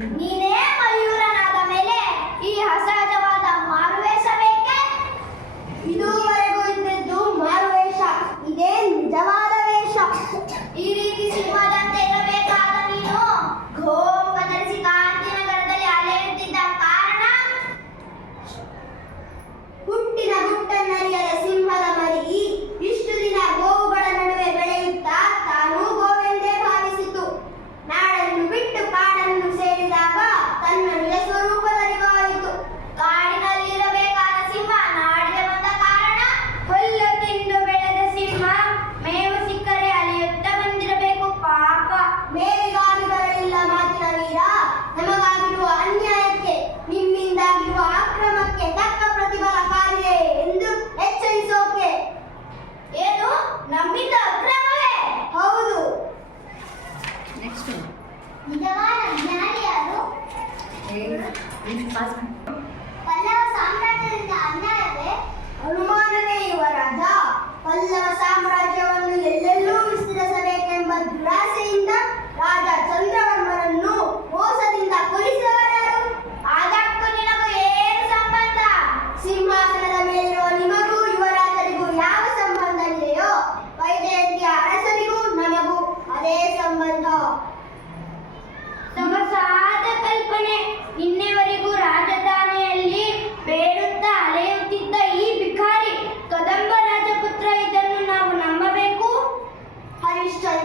你呢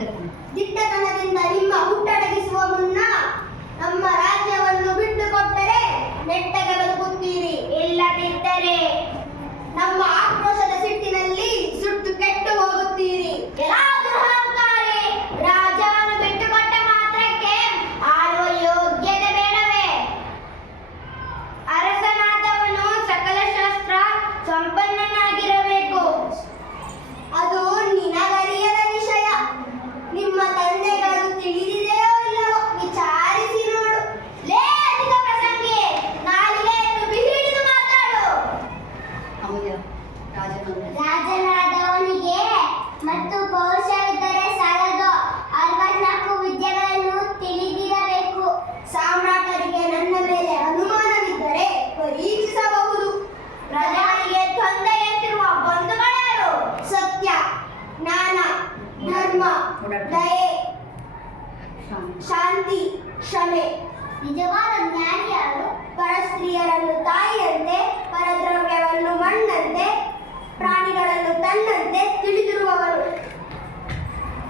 ದಿಟ್ಟತನದಿಂದ ನಿಮ್ಮ ಹುಟ್ಟಡಗಿಸುವ ಮುನ್ನ ನಮ್ಮ ರಾಜ್ಯವನ್ನು ಬಿಟ್ಟುಕೊಟ್ಟರೆ ನೆಟ್ಟಗೆ ಬದುಕುತ್ತೀರಿ. ಇಲ್ಲದಿದ್ದರೆ ದಯೆ ಶಾಂತಿ, ಕ್ಷಮೆ. ನಿಜವಾದ ಜ್ಞಾನಿಯಾರು ಪರಸ್ತ್ರೀಯರನ್ನು ತಾಯಿಯಂತೆ, ಪರದ್ರವ್ಯವನ್ನು ಮಣ್ಣಂತೆ ಪ್ರಾಣಿಗಳನ್ನು ತನ್ನಂತೆ ತಿಳಿದಿರುವವರು.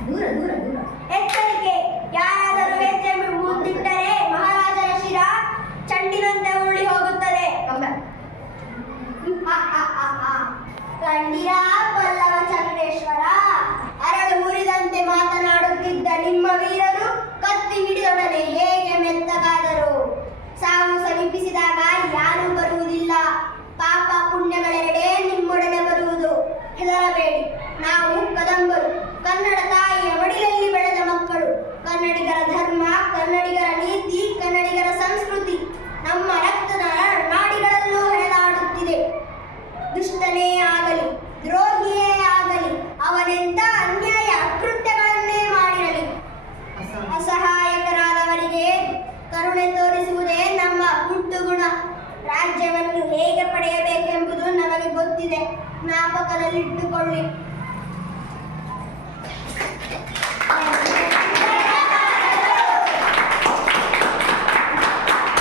ದೂರ ದೂರ ದೂರ. ಎಚ್ಚರಿಕೆ ಯಾರಾದರೂ ಹೆಜ್ಜೆ ಮುಂದಿಟ್ಟರೆ ಮಹಾರಾಜರ ಶಿರ ಚಂಡಿನಂತೆ ಉರುಳಿ ಹೋಗುತ್ತದೆ. ಕಂಡಿರಾ ಸಹಾಯಕರಾದವರಿಗೆ ಕರುಣೆ ತೋರಿಸುವುದೇ ನಮ್ಮ ಹುಟ್ಟು ಗುಣ ರಾಜ್ಯವನ್ನು ಹೇಗೆ ಪಡೆಯಬೇಕೆಂಬುದು ನಮಗೆ ಗೊತ್ತಿದೆ. ಜ್ಞಾಪಕದಲ್ಲಿಟ್ಟುಕೊಳ್ಳಿ.